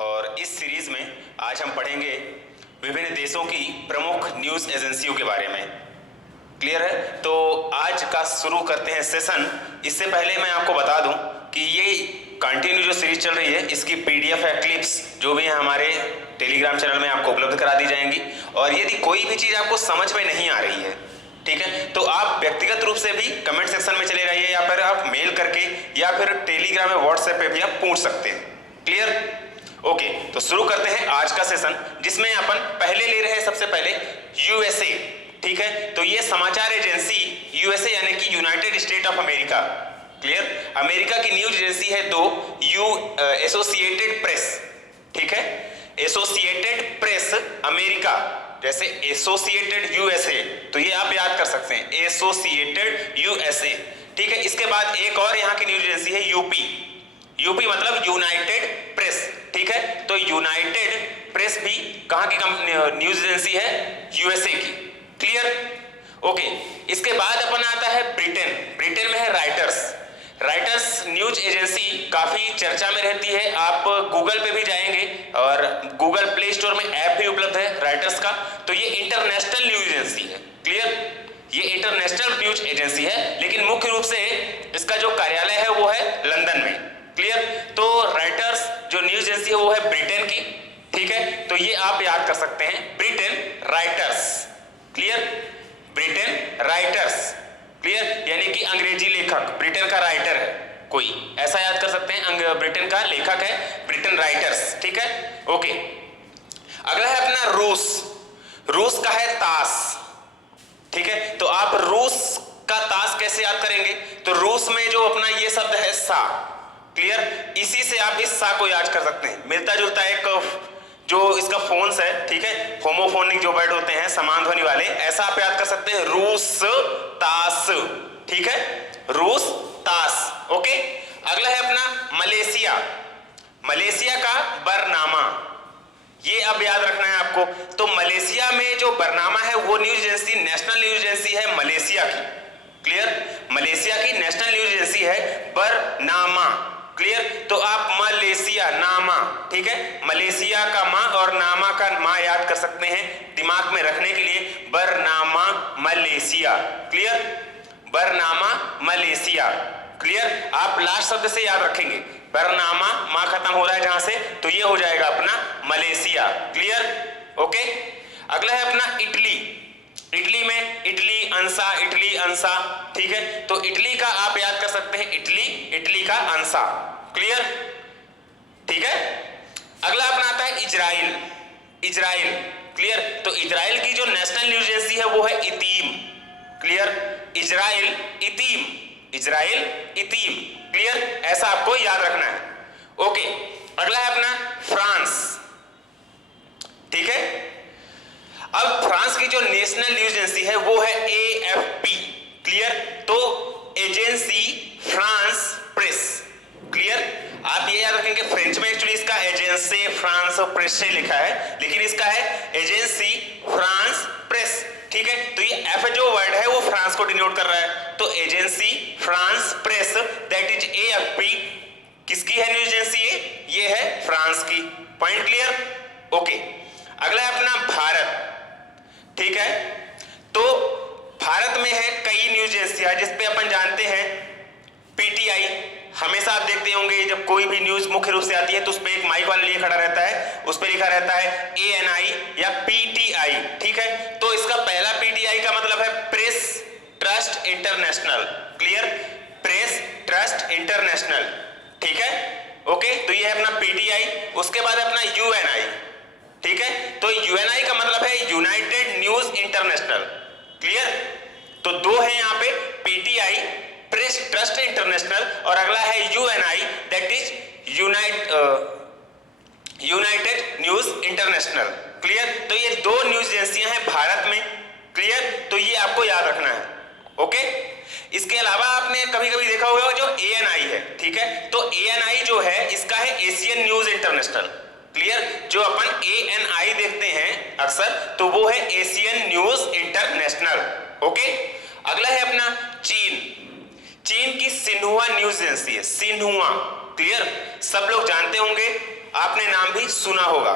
और इस सीरीज में आज हम पढ़ेंगे विभिन्न देशों की प्रमुख न्यूज़ एजेंसियों के बारे में। क्लियर है? तो आज का शुरू करते हैं सेशन। इससे पहले मैं आपको बता दूं कि ये कंटिन्यू जो सीरीज चल रही है इसकी पीडीएफ या क्लिप्स जो भी है हमारे टेलीग्राम चैनल में आपको उपलब्ध करा दी जाएंगी। और यदि कोई भी चीज़ आपको समझ में नहीं आ रही है, ठीक है, तो आप व्यक्तिगत रूप से भी कमेंट सेक्शन में चले जाइए या फिर आप मेल करके या फिर टेलीग्राम या व्हाट्सएप पे भी आप पूछ सकते हैं। क्लियर? ओके, तो शुरू करते हैं आज का सेशन, जिसमें अपन पहले ले रहे हैं सबसे पहले यूएसए। ठीक है, तो ये समाचार एजेंसी यूएसए यानी कि United state of America. Clear? America की न्यूज एजेंसी है दो, एसोसिएटेड प्रेस। ठीक है, एसोसिएटेड प्रेस अमेरिका, जैसे एसोसिएटेड यूएसए, तो ये आप याद कर सकते हैं, एसोसिएटेड यूएसए। ठीक है, इसके बाद एक और यहाँ की न्यूज एजेंसी है यूपी। यूपी मतलब यूनाइटेड प्रेस। ठीक है, तो यूनाइटेड प्रेस भी कहाँ की न्यूज एजेंसी है? यूएसए की। क्लियर? ओके, इसके बाद अपन आता है ब्रिटेन। ब्रिटेन में है राइटर्स। राइटर्स न्यूज एजेंसी काफी चर्चा में रहती है। आप गूगल पे भी जाएंगे और गूगल प्ले स्टोर में ऐप भी उपलब्ध है राइटर्स का। तो ये इंटरनेशनल न्यूज एजेंसी है। क्लियर? ये इंटरनेशनल न्यूज एजेंसी है, लेकिन मुख्य रूप से इसका जो कार्यालय है वो है लंदन में। क्लियर? तो राइटर्स जो न्यूज एजेंसी है वो है ब्रिटेन की। ठीक है, तो ये आप याद कर सकते हैं, Britain writers. Clear? Britain writers. Clear? यानी कि अंग्रेजी लेखक, ब्रिटेन का राइटर है कोई, ऐसा याद कर सकते हैं, ब्रिटेन का लेखक है, ब्रिटेन राइटर्स। ठीक है, ओके। अगला है अपना रूस। रूस का है ताश। ठीक है, तो आप रूस का ताश कैसे याद करेंगे? तो रूस में जो अपना ये शब्द है सा। क्लियर? इसी से आप इस सा को याद कर सकते हैं। मिलता जुलता एक जो इसका फोन्स है, ठीक है, होमोफोनिक जो वर्ड होते हैं समान ध्वनि वाले, ऐसा आप याद कर सकते हैं, रूस ताश। ठीक है, रूस ताश। ओके, अगला है अपना मलेशिया। मलेशिया का बरनामा, ये अब याद रखना है आपको। तो मलेशिया में जो बरनामा है वो news agency national news agency है मलेशिया की। क्लियर? मलेशिया की नेशनल न्यूज एजेंसी है बरनामा। क्लियर? तो आप मलेशिया नामा, ठीक है, मलेशिया का मा और नामा का मा याद कर सकते हैं दिमाग में रखने के लिए, बरनामा मलेशिया। क्लियर? बरनामा मलेशिया। क्लियर? आप लास्ट शब्द से याद रखेंगे, बरनामा मा खत्म हो रहा है जहां से, तो ये हो जाएगा अपना मलेशिया। क्लियर? ओके, अगला है अपना इटली। इटली में इटली अंसा, इटली अंसा। ठीक है, तो इटली का आप याद कर सकते हैं इटली, इटली का अंसा। क्लियर? ठीक है, अगला अपना आता है इजराइल। इजराइल। क्लियर? तो इजराइल की जो नेशनल न्यूज एजेंसी है वो है Itim. Clear? Israel Itim, Israel Itim. Clear? ऐसा आपको याद रखना है। ओके, अगला है अपना फ्रांस। ठीक है, अब फ्रांस की जो नेशनल न्यूज एजेंसी है वो है एएफपी। क्लियर? तो एजेंसी फ्रांस प्रेस। क्लियर? आप ये याद रखेंगे, फ्रेंच में एक्चुअली इसका एजेंसी फ्रांस और प्रेस से लिखा है, लेकिन इसका है एजेंसी फ्रांस प्रेस। ठीक है, तो ये एफ जो वर्ड है वो फ्रांस को डिनोट कर रहा है, तो agency France press, that is AFP. किसकी है न्यूज एजेंसी? ये है फ्रांस की। Point clear? ओके, अगला है अपना भारत। ठीक है, तो भारत में है कई न्यूज एजेंसियां जिसपे अपन जानते हैं पीटीआई। हमेशा आप देखते होंगे जब कोई भी न्यूज मुख्य रूप से आती है तो उस पे एक माइक वाला लिए खड़ा रहता है, उस पे लिखा रहता है एएनआई या पीटीआई। ठीक है, तो इसका पहला पीटीआई का मतलब है press trust international. Clear? Press trust international. ठीक है, ओके, तो ये है अपना पीटीआई। उसके बाद अपना यूएनआई। ठीक है, तो यूएनआई का मतलब है यूनाइटेड न्यूज इंटरनेशनल। क्लियर? तो दो है यहाँ पे, पीटीआई प्रेस ट्रस्ट इंटरनेशनल, और अगला है Uni, that is United news international. Clear? तो ये दो न्यूज एजेंसियां हैं भारत में। क्लियर? तो ये आपको याद रखना है। ओके, इसके अलावा आपने कभी कभी देखा होगा जो एएनआई है। ठीक है, तो एएनआई जो है इसका है एशियन न्यूज इंटरनेशनल। क्लियर? जो अपन एएनआई देखते हैं अक्सर, तो वो है एशियन न्यूज इंटरनेशनल। ओके, अगला है अपना चीन। चीन की सिन्हुआ न्यूज एजेंसी है, सिन्हुआ। क्लियर? सब लोग जानते होंगे आपने नाम भी सुना होगा,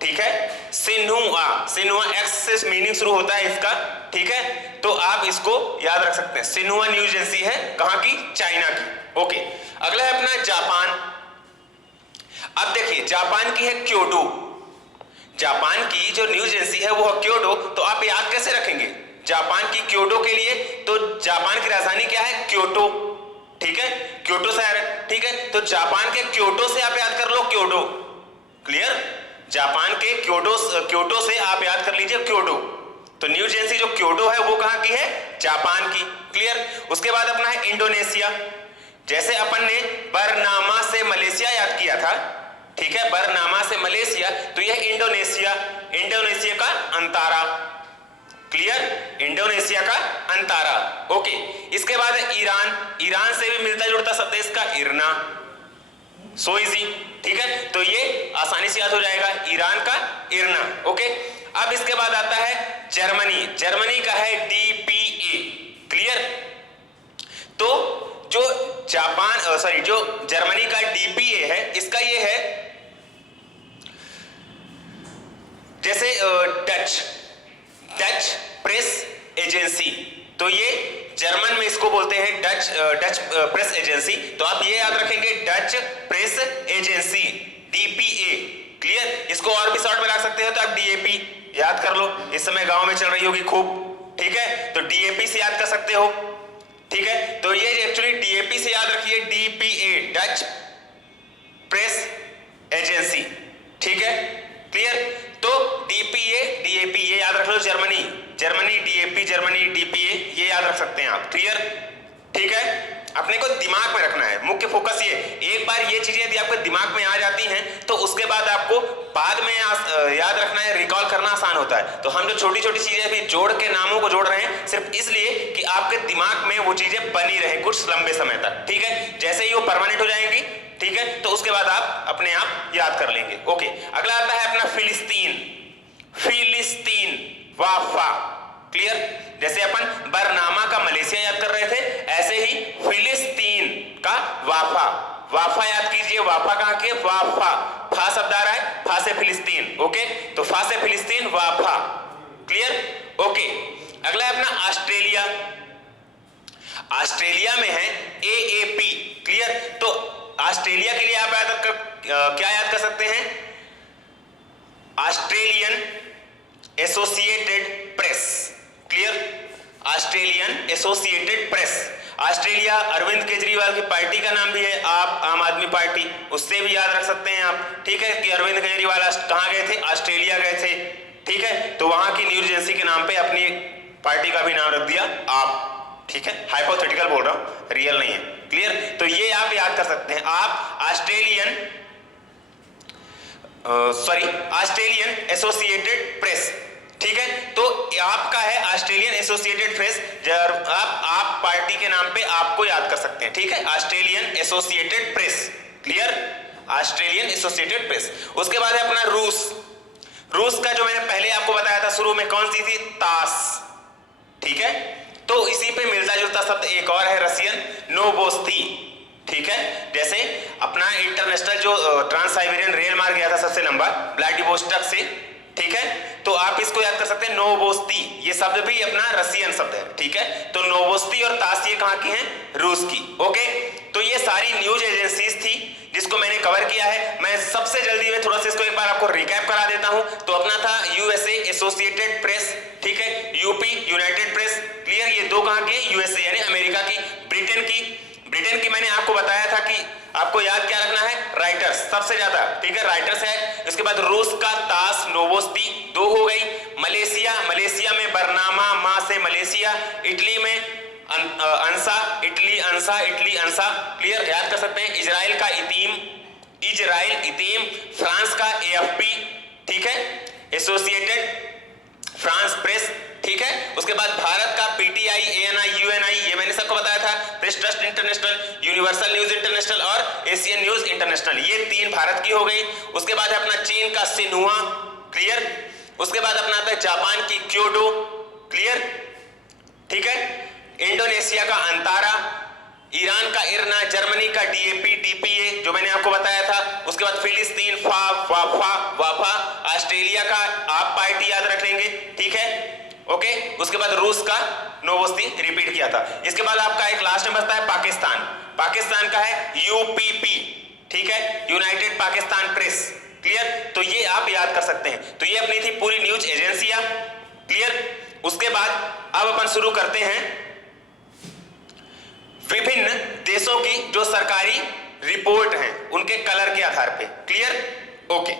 ठीक है। सिन्हुआ, सिन्हुआ एक्स से मीनिंग शुरू होता है इसका, ठीक है। तो आप इसको याद रख सकते हैं। सिन्हुआ न्यूज एजेंसी है कहां की? चाइना की। ओके, अगला है अपना जापान। अब देखिए जापान की है क्योटो। जापान की जो न्यूज एजेंसी है वो है क्योटो। तो आप याद कैसे रखेंगे जापान की क्योटो के लिए? तो जापान की राजधानी क्या है? क्योटो, ठीक है, क्योटो शहर है, ठीक है। तो जापान के क्योटो से आप याद कर लो क्योटो। क्लियर? जापान के क्योटो से आप याद कर लीजिए क्योटो। तो न्यूज एजेंसी जो क्योटो है वो कहां की है? जापान की। क्लियर? उसके बाद अपना है इंडोनेशिया। जैसे अपन ने बरनामा से मलेशिया याद किया था, ठीक है, बरनामा से मलेशिया, तो यह इंडोनेशिया, इंडोनेशिया का अंतारा। क्लियर? इंडोनेशिया का अंतारा। ओके, इसके बाद है ईरान। ईरान से भी मिलता जुलता शब्द है इसका इरना। सो इजी, ठीक है। तो ये आसानी से याद हो जाएगा, ईरान का इरना। ओके, अब इसके बाद आता है जर्मनी। जर्मनी का है डीपीए। क्लियर? तो जो जो जर्मनी का डीपीए है इसका ये है जैसे डच प्रेस एजेंसी। तो ये जर्मन में इसको बोलते हैं डच प्रेस एजेंसी। तो आप ये याद रखेंगे Dutch press agency, DPA. Clear? इसको और भी शॉर्ट में रख सकते हो तो आप डीएपी याद कर लो, इस समय गांव में चल रही होगी खूब, ठीक है। तो डीएपी से याद कर सकते हो, ठीक है। तो ये एक्चुअली डीएपी से याद रखिए, डीपीए, डच प्रेस एजेंसी, ठीक है। क्लियर? तो डीपीए, डीएपी ये याद रख लो, Germany, Germany DAP, Germany DPA ये याद रख सकते हैं आप। क्लियर? ठीक है, अपने को दिमाग में रखना है, मुख्य फोकस ये। एक बार ये चीजें यदि आपके दिमाग में आ जाती हैं तो उसके बाद आपको बाद में याद रखना है, रिकॉल करना आसान होता है। तो हम जो छोटी छोटी चीजें भी जोड़ के नामों को जोड़ रहे हैं सिर्फ इसलिए कि आपके दिमाग में वो चीजें बनी रहे कुछ लंबे समय तक, ठीक है। जैसे ही वो परमानेंट हो जाएंगी, ठीक है, तो उसके बाद आप अपने आप याद कर लेंगे। ओके, अगला आता है अपना फिलिस्तीन। फिलिस्तीन, वाफा। क्लियर? जैसे अपन बरनामा का मलेशिया याद कर रहे थे, ऐसे ही फिलिस्तीन का वाफा। वाफा याद कीजिए, वाफा कहां की है? वाफा, फा शब्द आ रहा है, फा से फिलिस्तीन। ओके, तो फा से फिलिस्तीन, वाफा। क्लियर? ओके, अगला है अपना ऑस्ट्रेलिया। ऑस्ट्रेलिया में है एएपी। क्लियर? तो ऑस्ट्रेलिया के लिए आप क्या याद कर सकते हैं? Australian associated press. Clear? Australian associated press. Australia Arvind Kejriwal की पार्टी का नाम भी है, आप आम आदमी पार्टी, उससे भी याद रख सकते हैं आप, ठीक है, कि अरविंद केजरीवाल कहां गए थे? ऑस्ट्रेलिया गए थे, ठीक है। तो वहां की न्यूज एजेंसी के नाम पे अपनी पार्टी का भी नाम रख दिया आप, ठीक है। हाइपोथेटिकल बोल रहा हूं, रियल नहीं है। क्लियर? तो ये आप याद कर सकते हैं। आप ऑस्ट्रेलियन एसोसिएटेड प्रेस, ठीक है। तो आपका है ऑस्ट्रेलियन एसोसिएटेड प्रेस, आप पार्टी के नाम पे आपको याद कर सकते हैं, ठीक है, Australian associated press. Clear? Australian associated press. उसके बाद है अपना रूस। रूस का जो मैंने पहले आपको बताया था शुरू में, कौन सी थी? तास, ठीक है। तो इसी पे मिलता जुलता शब्द एक और है, रशियन नोवोस्ती, ठीक है। जैसे अपना इंटरनेशनल जो ट्रांस साइबेरियन रेल मार्ग गया था सबसे लंबा व्लादिवोस्टोक से, ठीक है, तो आप इसको याद कर सकते हैं नोवोस्ती। ये शब्द भी अपना रशियन शब्द है, ठीक है। तो नोवोस्ती और तास ये कहां की हैं? रूस की। ओके, तो ये सारी न्यूज एजेंसीज थी जिसको मैंने कवर किया है। मैं सबसे जल्दी में थोड़ा सा इसको एक बार आपको रिकैप करा देता हूं। तो अपना था यूएसए एसोसिएटेड प्रेस, ठीक है, यूपी यूनाइटेड प्रेस। क्लियर? ये दो कहां की? यूएसए यानी अमेरिका की। ब्रिटेन की मैंने आपको बताया था कि आपको याद क्या रखना है? राइटर्स सबसे ज्यादा, ठीक है, राइटर्स है। उसके बाद रूस का तास नोवोस्ती, दो हो गई। मलेशिया में बरनामा, मा से मलेशिया। इटली में अंसा, इटली अंसा। क्लियर? याद कर सकते हैं। इजराइल का इतीम। फ्रांस का एएफपी, ठीक है, एसोसिएटेड फ्रांस प्रेस, ठीक है। उसके बाद भारत का पीटीआई, एएनआई, यूएनआई, ये मैंने सबको बताया था। Press trust international, universal news international और एशियन न्यूज इंटरनेशनल, ये तीन भारत की हो गई। उसके बाद है अपना चीन का सिन्हुआ। क्लियर? उसके बाद अपना आता है जापान की क्योटो। क्लियर? ठीक है। इंडोनेशिया का अंतारा, ईरान का इरना, जर्मनी का डीएपी डीपीए जो मैंने आपको बताया था, उसके बाद फिलिस्तीन फा वाफा वाफा, ऑस्ट्रेलिया का आप पार्टी याद रख लेंगे, ठीक है, ओके। उसके बाद रूस का नोवोस्ती रिपीट किया था। इसके बाद आपका एक लास्ट में बचता है पाकिस्तान, पाकिस्तान का है यूपीपी, ठीक है, यूनाइटेड पाकिस्तान प्रेस, क्लियर। तो ये आप याद कर सकते हैं। तो ये अपनी थी पूरी न्यूज एजेंसियां, क्लियर। उसके बाद अब अपन शुरू करते हैं विभिन्न देशों की जो सरकारी रिपोर्ट हैं उनके कलर के आधार पे, क्लियर, ओके।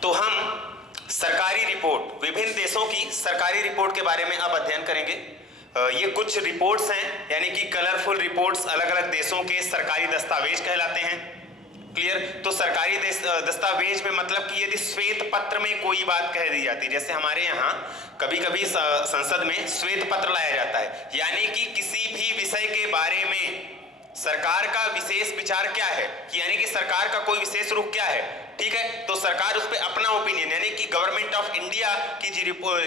तो हम सरकारी रिपोर्ट, विभिन्न देशों की सरकारी रिपोर्ट के बारे में अब अध्ययन करेंगे। ये कुछ रिपोर्ट्स हैं, यानी कि कलरफुल रिपोर्ट्स, अलग अलग देशों के सरकारी दस्तावेज कहलाते हैं, क्लियर। तो सरकारी दस्तावेज में मतलब कि यदि श्वेत पत्र में कोई बात कह दी जाती है, जैसे हमारे यहाँ कभी कभी संसद में श्वेत पत्र लाया जाता है, यानी कि किसी भी विषय के बारे में सरकार का विशेष विचार क्या है, यानी कि सरकार का कोई विशेष रुख क्या है, ठीक है। तो सरकार उस पर अपना ओपिनियन, यानी कि गवर्नमेंट ऑफ इंडिया की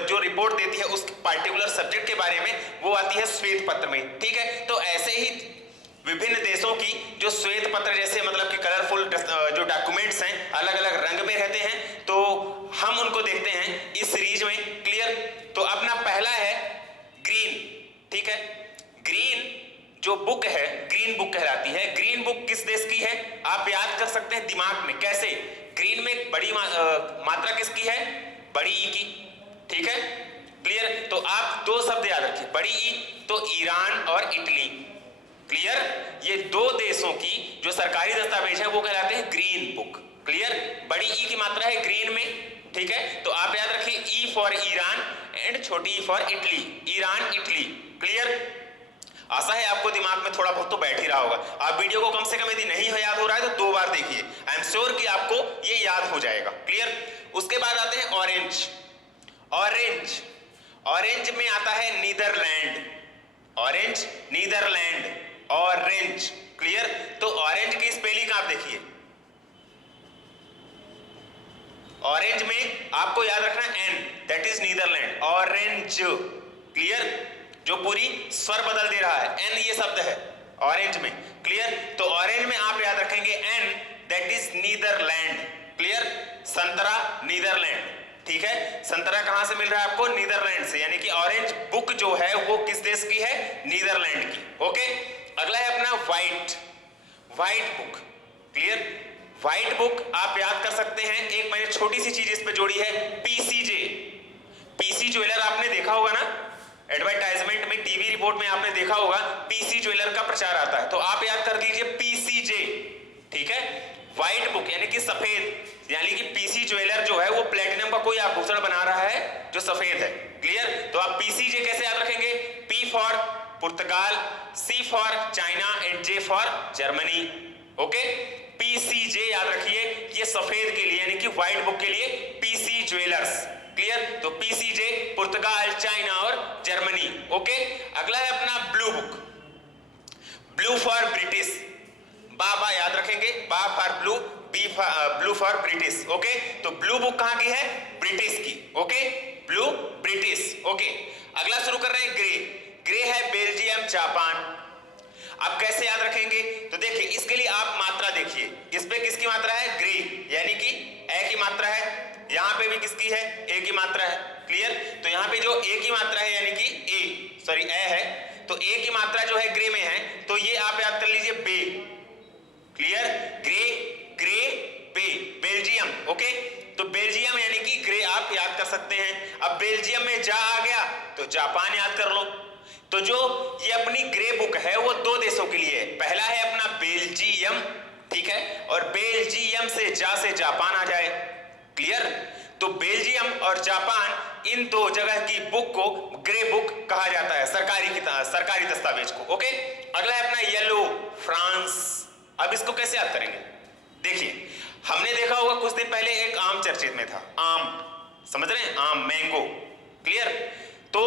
जो रिपोर्ट देती है उस पार्टिकुलर सब्जेक्ट के बारे में, वो आती है श्वेत पत्र में, ठीक है। तो ऐसे ही विभिन्न देशों की जो श्वेत पत्र जैसे मतलब कि कलरफुल जो डॉक्यूमेंट्स हैं अलग अलग रंग में रहते हैं, तो हम उनको देखते हैं इस सीरीज में, क्लियर। तो अपना पहला है ग्रीन, ठीक है। ग्रीन जो बुक है, ग्रीन बुक कहलाती है। ग्रीन बुक किस देश की है आप याद कर सकते हैं दिमाग में, कैसे? ग्रीन में बड़ी मात्रा किसकी है? बड़ी ई की, ठीक है, क्लियर। तो आप दो शब्द याद रखिए, बड़ी ई, तो ईरान और इटली, क्लियर। ये दो देशों की जो सरकारी दस्तावेज है वो कहलाते हैं ग्रीन बुक, क्लियर। बड़ी ई की मात्रा है ग्रीन में, ठीक है। तो आप याद रखिए ई फॉर ईरान एंड छोटी ई for Italy, Iran Italy, clear. आशा है आपको दिमाग में थोड़ा बहुत तो बैठ ही रहा होगा। आप वीडियो को कम से कम यदि नहीं याद हो रहा है तो 2 बार देखिए, आई एम श्योर कि आपको ये याद हो जाएगा, क्लियर। उसके बाद आते हैं ऑरेंज। ऑरेंज, ऑरेंज में आता है Netherland, orange Netherland, orange, clear. तो ऑरेंज की स्पेलिंग आप देखिए, ऑरेंज में आपको याद रखना N, that is Netherland, orange, clear. जो पूरी स्वर बदल दे रहा है, एन ये शब्द है ऑरेंज में, क्लियर। तो ऑरेंज में आप याद रखेंगे N, that is Netherland, clear. संतरा नीदरलैंड, ठीक है। संतरा कहां से मिल रहा है आपको? नीदरलैंड से, यानी कि ऑरेंज बुक जो है वो किस देश की है? नीदरलैंड की, ओके। अगला है अपना white, white book, clear. White book आप याद कर सकते हैं, एक मैंने छोटी सी चीज इस पे जोड़ी है, पीसीजे। पीसी ज्वेलर आपने देखा होगा ना, एडवर्टाइजमेंट में, टीवी रिपोर्ट में आपने देखा होगा पीसी ज्वेलर का प्रचार आता है, तो आप याद कर दीजिए पीसीजे, ठीक है। व्हाइट बुक यानी कि सफेद, यानी कि पीसी ज्वेलर जो है वो प्लेटिनम का कोई आभूषण बना रहा है जो सफेद है, क्लियर। तो आप पीसीजे कैसे याद रखेंगे? P for Portugal, C for China and J for Germany, okay. PCJ याद रखिए, ये सफेद के लिए यानी कि व्हाइट बुक के लिए पीसी ज्वेलर्स, क्लियर। तो पीसीजे पुर्तगाल, चाइना और जर्मनी, ओके। अगला है अपना blue book, blue for British, बा याद रखेंगे, बा for blue, blue for British, okay. तो ब्लू बुक कहां की है? ब्रिटिश की, ओके, ब्लू ब्रिटिश, ओके। अगला शुरू कर रहे हैं ग्रे, ग्रे है बेल्जियम, जापान। अब कैसे याद रखेंगे? तो देखिए इसके लिए आप मात्रा देखिए, इस पे किसकी मात्रा है? ग्रे, यानी कि ए की मात्रा है, यहां पे भी किसकी है? ए की मात्रा है, क्लियर। तो यहां पे जो ए की मात्रा है यानी कि ए है, तो ए की मात्रा जो है ग्रे में है, तो ये आप याद कर लीजिए बे, क्लियर। ग्रे, ग्रे, बे, बेल्जियम, ओके। तो बेल्जियम यानी कि ग्रे आप याद कर सकते हैं। अब बेल्जियम में जा आ गया तो जापान याद कर लो। तो जो ये अपनी ग्रे बुक है वो 2 देशों के लिए है, पहला है अपना बेल्जियम, ठीक है, और बेल्जियम से जापान आ जाए, क्लियर। तो बेल्जियम और जापान इन 2 जगह की बुक को ग्रे बुक कहा जाता है, सरकारी दस्तावेज को, ओके। अगला है अपना येलो, फ्रांस। अब इसको कैसे याद करेंगे? देखिए हमने देखा होगा कुछ दिन पहले एक आम चर्चित में था, आम, समझ रहे हैं, आम, मैंगो, क्लियर। तो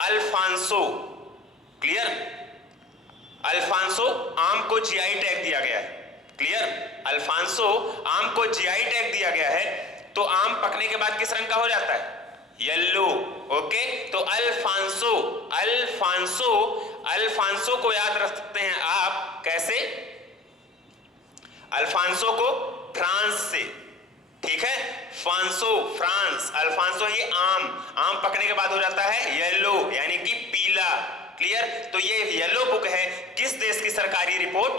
अल्फांसो, क्लियर, अल्फांसो आम को जीआई टैग दिया गया है, क्लियर। अल्फांसो आम को जीआई टैग दिया गया है, तो आम पकने के बाद किस रंग का हो जाता है? Yellow, okay. तो अल्फांसो, अल्फांसो अल्फांसो को याद रख सकते हैं आप कैसे? अल्फांसो को फ्रांस से, ठीक है, फांसो फ्रांस, अल्फांसो ये आम पकने के बाद हो जाता है येलो यानी कि पीला। क्लियर? तो ये येलो बुक है किस देश की सरकारी रिपोर्ट?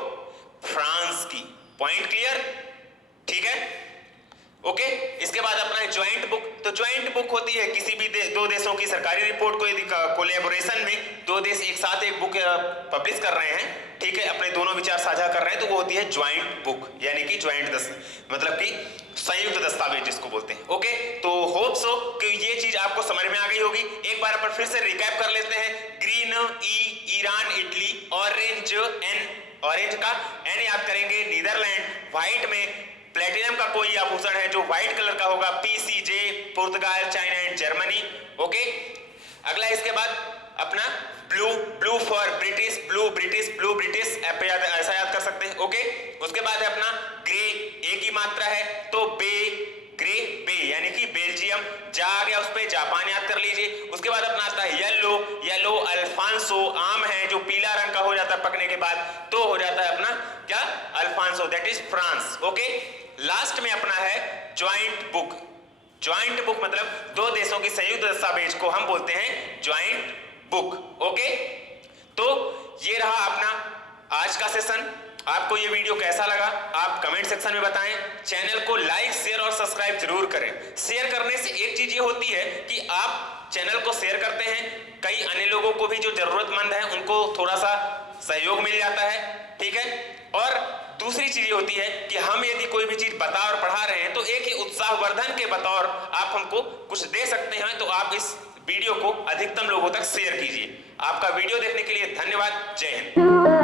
फ्रांस की। Point clear? ठीक है, ओके। इसके बाद अपना है ज्वाइंट बुक। तो ज्वाइंट बुक होती है किसी भी दो देशों की सरकारी रिपोर्ट को यदि कोलैबोरेशन में दो देश एक साथ एक बुक पब्लिश कर रहे हैं, ठीक है, अपने दोनों विचार साझा कर रहे हैं, तो वो होती है ज्वाइंट बुक यानी कि मतलब कि संयुक्त दस्तावेज जिसको बोलते हैं। ओके, तो होप सो कि ये चीज आपको समझ में आ गई होगी। एक बार अपन फिर से रिकैप कर लेते हैं। Green Iran Italy, orange orange का एन याद करेंगे नीदरलैंड, व्हाइट में प्लेटिनम का कोई आभूषण है जो व्हाइट कलर का होगा PCJ Portugal, China and Germany. Okay, अगला इसके बाद अपना blue for British, blue British ऐसा याद कर सकते हैं। ओके, उसके बाद है अपना ग्रे, एक ही मात्रा है तो ग्रे यानी कि बेल्जियम, जा आ गया उस पे जापान याद कर लीजिए। उसके बाद अपना आता है येलो अल्फांसो, आम है जो पीला रंग का हो जाता है पकने के बाद, तो हो जाता है अपना क्या? Alphonso, that is France. Okay, last में अपना है ज्वाइंट बुक। ज्वाइंट बुक मतलब दो देशों की संयुक्त दस्तावेज को हम बोलते हैं ज्वाइंट बुक। ओके, तो ये रहा अपना आज का सेशन। आपको ये वीडियो कैसा लगा आप कमेंट सेक्शन में बताएं। चैनल को लाइक शेयर और सब्सक्राइब जरूर करें। शेयर करने से एक चीज ये होती है कि आप चैनल को शेयर करते हैं, कई अन्य लोगों को भी जो जरूरतमंद है उनको थोड़ा सा सहयोग मिल जाता है, ठीक है। और दूसरी चीज ये होती है कि हम यदि कोई भी चीज बता और पढ़ा रहे हैं तो एक ही उत्साहवर्धन के बतौर आप हमको कुछ दे सकते हैं, तो आप इस वीडियो को अधिकतम लोगों तक शेयर कीजिए। आपका वीडियो देखने के लिए धन्यवाद। जय हिंद।